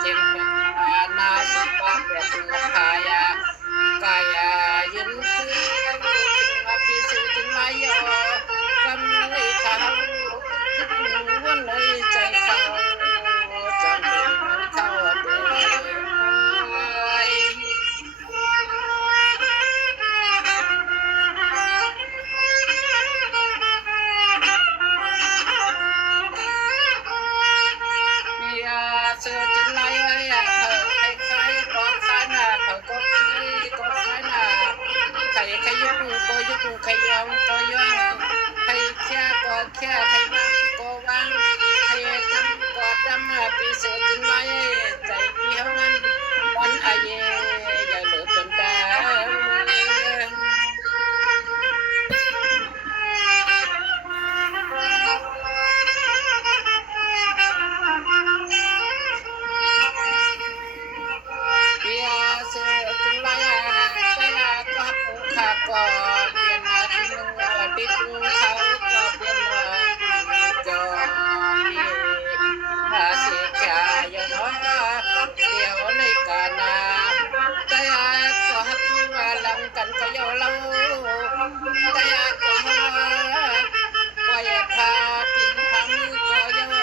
เจงอานาสุปะเปตุขายากายายินคืออภิสุจินมายกำลิเขาวันในใจเขาจังเขาเดิเสือจินไล่ใครใครก็ขายหน้าเขาก็ขายหน้าใครขยุกก็ยุกใครยองก็ยองใครแค่ก็แค่ใครวางก็วางใครดำก็ดำปีเสือจินไล่ใจเพียวนั้นวันอาเย่อย่าเหลือคนตาก็เปลี่ยนมาที่นึงติดเขาก็เปลี่ยนมาจอมีเสียแค่ยังน้อยเดียวในกานาแต่ก็หักมาลังกันก็ยอเล่าแต่ก็ปล่อยพาตินพังก็ยอ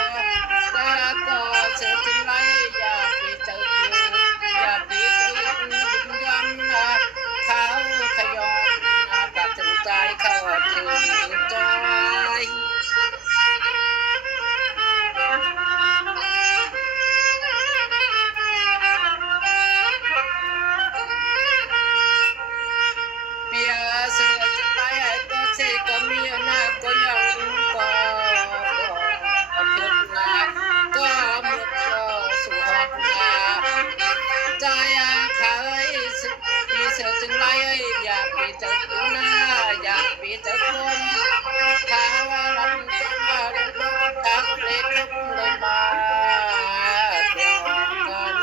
แต่ก็เสียจริงไรอย่าไปเจออย่าไปเจอยิ้มย้ำนะเขาขยอตัดสินใจเข้าถึงใจเปียเสือจะไปก็เสก็มีหน้าก็ยังก็พิจนาก็มุดก็สุหดนาใจเคยปีเสือจึงไล่อยากปีเจอหน้าอยากปีเจอคนข้าวรันจังมาเล่นตักเล็กเลยมาเดียวกัน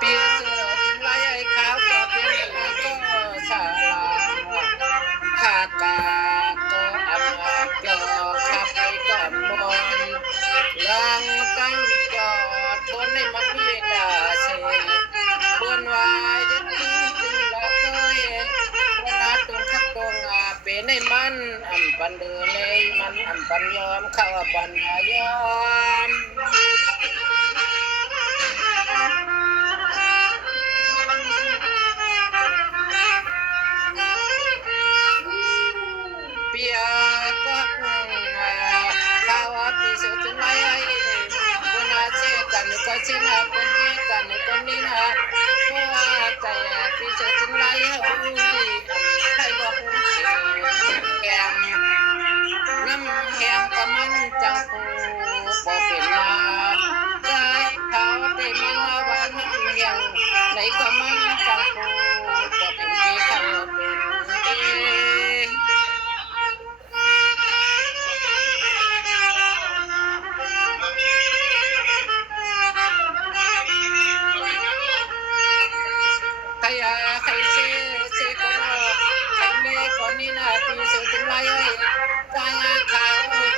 ปีเสือจึงไล่ข้าวก็เป็นก็สาลาขาดกาก็อับเกี่ยวขับไปก่อนมอนลังตั้งจอดทนในมันมีดาเชบนวายยันจึงละเคยวันนัดตรงขับตรงเป็นในมันอันปันเดือเลยมันอันปันยอมเข้าปันยอมเปียก็ข้าวปีสุดท้ายคนอาเจกันก็เช่นคนนี้กันคนนี้นะเพราะว่าใจปีสุดท้ายเขาใครบอกแกมน้ำแหมก็มันจังปูบ่เป็นมาใจเขาเป็นมันวันเฮียงไหนก็มันจังปูบ่เป็นที่เขาเป็นใครเชื่อก็รอใครเมย์คนนี้นะปีสุดท้ายใจเขา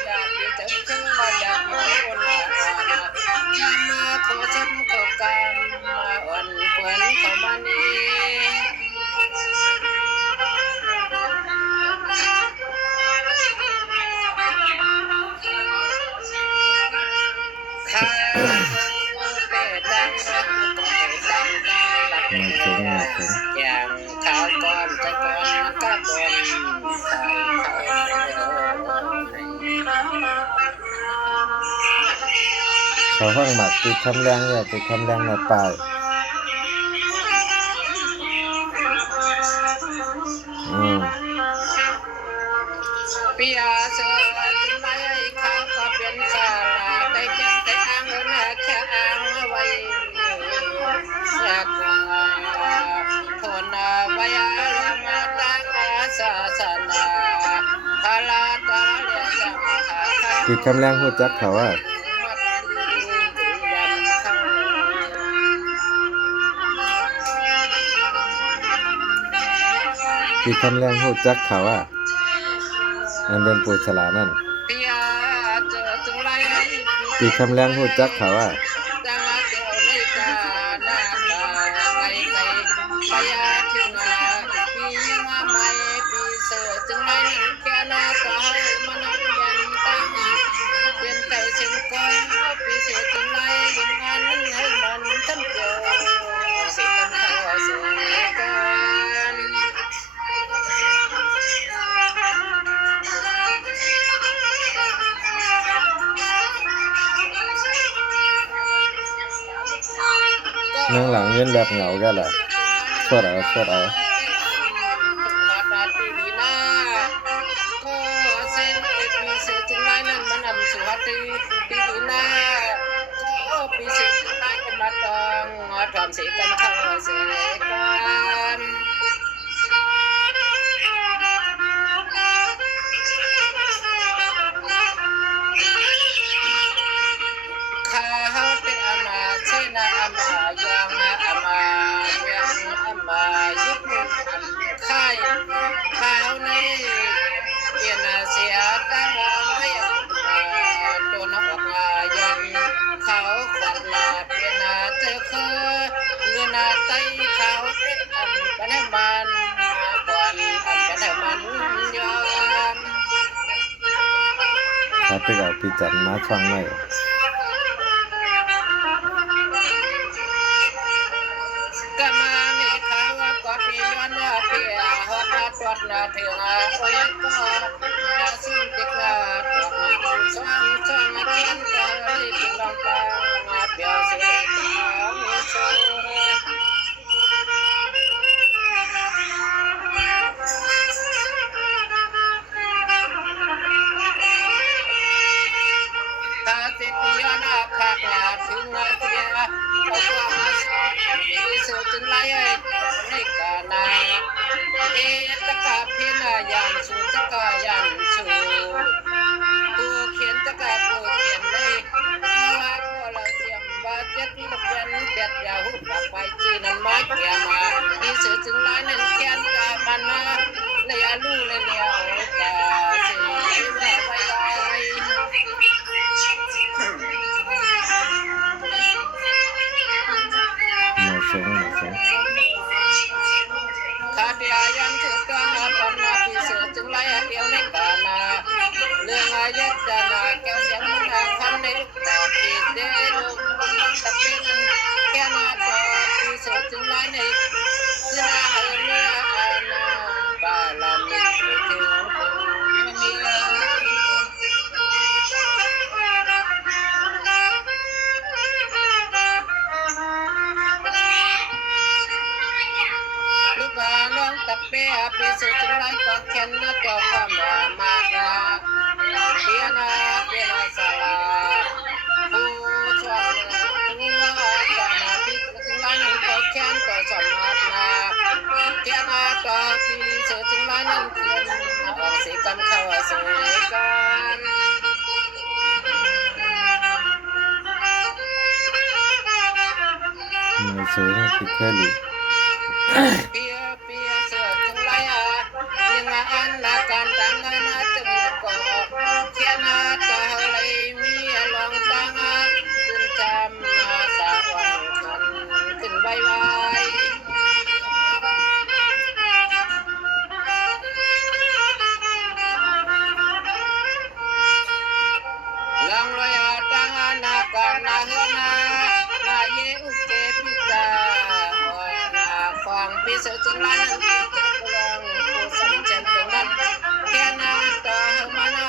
อยากจะเจออยากคนละทำมาขอชมขอการมาอ่อนเปินเข้ามานี่ข้าเป็นดังอย่างข้าวก้อนจะก้อนก็บนเขาห้องหมักติดคำแรงเนี่ยติดคำแรงในป่ายปีอาเสือจึงไม่ข้าวก็เป็นสาลาได้เป็นแต่อ้างนะแค่อ้างไว้อยากทนไว้ละมาตั้งศาสนาพาลาตาเรียสังขา ติดคำแรงหัวจักเขา ติดคำแรงหูจักเขาอันเป็นปูฉลานั่น เปียเจอถึงไร ติดคำแรงหูจักเขา จังเดียวในกาหน้าตาไกลไกลไปถึงปีมาใหม่ปีเสือถึงไรแค่หน้าตามันยันตั้งเป็นไก่เชิงก้อยปีเสือถึงไรยังงานนั้นให้มันทั้งเดียวสิกันเข้าสิกัน นั่งหลังเงินแบบเหงากันเหรอสวดเอาสวดเอา ทำเสียกันเข้าเสียกันข้าวเตะอามาเชนาอามายังอามาเวียงอามายุบค่ายข้าวในเปียนเสียตั้งไม่ตัวนักออกมายันเขาขวัญมาเปียนเจอเคเงินไตเขาเตะอันบันมันก่อนอันบันมันยอม ถ้าไปเอาพี่จันมาฟังหน่อย ก็มาในข่าวว่าก่อนปีย้อนว่าเปียฮอดนาตรวจนาถึงโอ้ยก็นาสิ่งติดลาตกมาสองสองเทียนตาได้เป็นลำปางมาเปียวเสียตาโซ่ตาติดยานาภาคนาถึงเตียเอาความมาสอนที่สุดถึงไรในกานาเอตกาพินายานสูตกายานสูผู้เขียนตกาผู้เขียนเลยมาโอละเทียมบาเจ็ดตะเพียนเด็ดยาหุบปักไปจีนันไม้เกียมาที่สุดถึงไรนั้นเขียนกามันนะในอาลูเลยเดียวกาสีไว้ไว้ เหมาะสมเหมาะสม ขาเดียยังถือกันบรรณาพิเศษจึงไล่เดียวในกานาเรื่องอายุจานาแก้วเสียงนาคำในต่อปีเดลุตะเป็นแค่นาต่อพิเศษจึงไล่ในคือนาเอเมียอานาบาลามีถึงมี ลูกว่าน้องตะเปียปีสุดจึงไรก็แค่นนะก็ความมากนะเปียนาเปียนาสาลาผู้ชวนตัวจานาปีจึงไรนั่นก็แค่นก็สมัครนะแค่นาต่อปีสุดจึงไรนั่นเพียงออกสีกันเข้าสีกัน เหมาะสมติดแค่หลี เปียเปียเสือจึงไรยังอันละการตั้งนาจึงก็เขียนต่อเลยมีลองตั้งขึ้นจำมาสาวันขันขึ้นใบไว้ลองลอยตั้งนาการนาเฮนานาเยอุเกปิกานาควางพิเศษจึงไรนั้นลองผู้สมเจนตรงนั้นแค่นาต่อมานา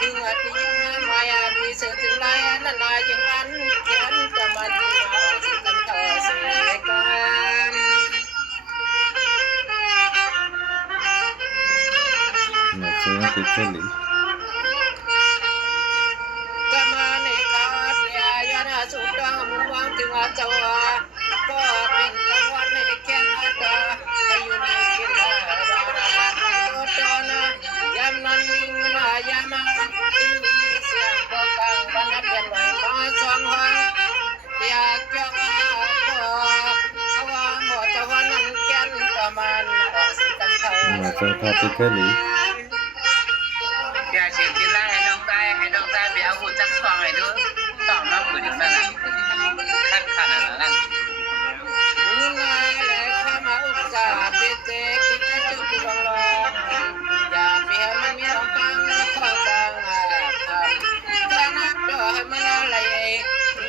ถึงอดีตมายาพิเศษจึงไรนั้นนายังอันเขียนแต่มันเอาสิกันเข้าเสียกัน เหมาะสมติดแค่หลี ก็มาในกาเดียยานาสุดดังมุ่งหวังถึงอาจาวาก็เป็นจังหวัดในแค่นาตาให้อยู่ในกินนาบาราโอตอนายามนั้นนายามาที่มีเสียงก็กังบันเปียนไว้มาสองห้องอยากจะมาก็ว่าหมดจะวันนั้นแค่นประมาณสิกันเท่า เห ส่งพาไปเที่ยวหลี อย่าเสียกินไล่ให้น้องตายไปเอาหุ่นจักสองให้ดูสองน้ำปืนอีกสักนะขั้นขนาดนั้นนี่นายแหละข้ามาอุตส่าห์เปเจคุณจะจุดลองอย่าเปลี่ยนมันมีสองฟังเข้าดังถ้านักดอให้มันอะไร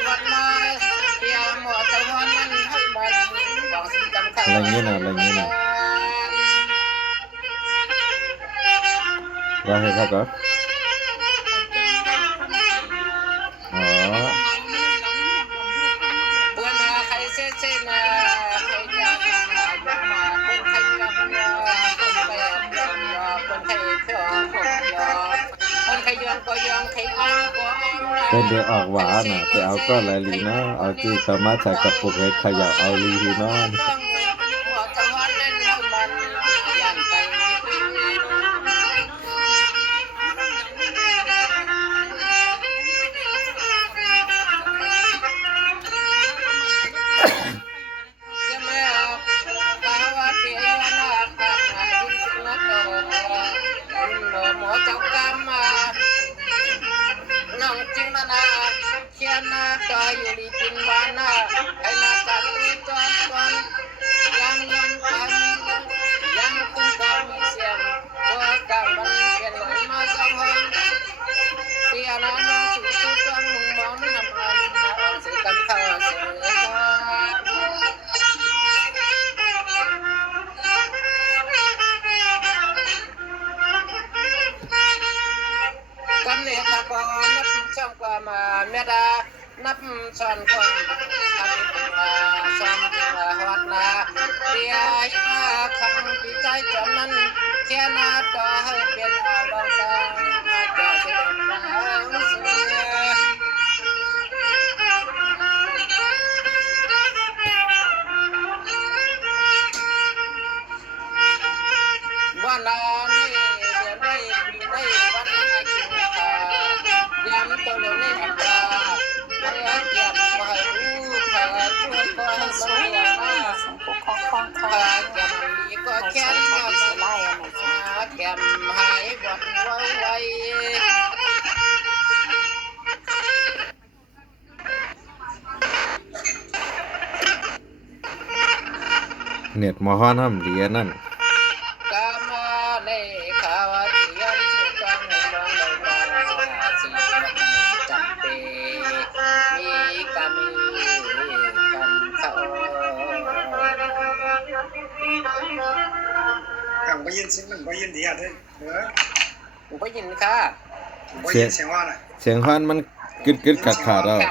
วัดมาเปียหมดตะวันมันให้มันบอกสิ่งสำคัญ อะไรเงี้ยนะอะไรเงี้ยนะว่าให้เขาก็อ๋อ บัวนาใครเส้นนาใครยามาเป็นใครยาเป็นไปเป็นใครเพื่อผมยอมคนใครยอมก็ยอมใครอ้างก็อ้าง เป็นเดี๋ยวออกหวานน่ะไปเอาก้อนอะไรลีเนาะเอาที่สามารถใส่กระปุกให้เขย่าเอาลีทีเนาะ เขียนหน้าจออยู่ดีจินวานาให้มาตัดตีจอนก่อนยังคุณก็มีเสียงตัวกลางมันเปลี่ยนไหลมาสองห้องเตียนาน้องสู่จวนมุงมองน้ำอันสิกำข้าวเสียกันเนี่ยตะกอนนับช่องกว่ามาเมดานับช่อนคนทำช่อนหัวนาเตียคำปีใจจอมนั้นเขียนหน้าจอให้เปลี่ยนลองตาจะเสียงเสียวันนั้นเดือนได้ปีได้วันกินข้าวยามตัวเร็วในธรรมดาเมื่อเก็บไว้รู้เพื่อช่วยก็ให้มันเรียนมาเพื่อเก็บดีก็แค่เก็บเก็บหายหมดไว้ เน็ตมอฮ้อนห้ำเหลียนั่น กามาในข่าวที่ยันสุกังมองในตาสีจำเป็นมีกามีกันเขา กังไปยินเสียงหนึ่งไปยินดีอ่ะเด้อ ผมก็ยินค่ะ ไปยินเสียงว่าน่ะ เสียงฮ้อนมันกึดขาดๆแล้ว กำ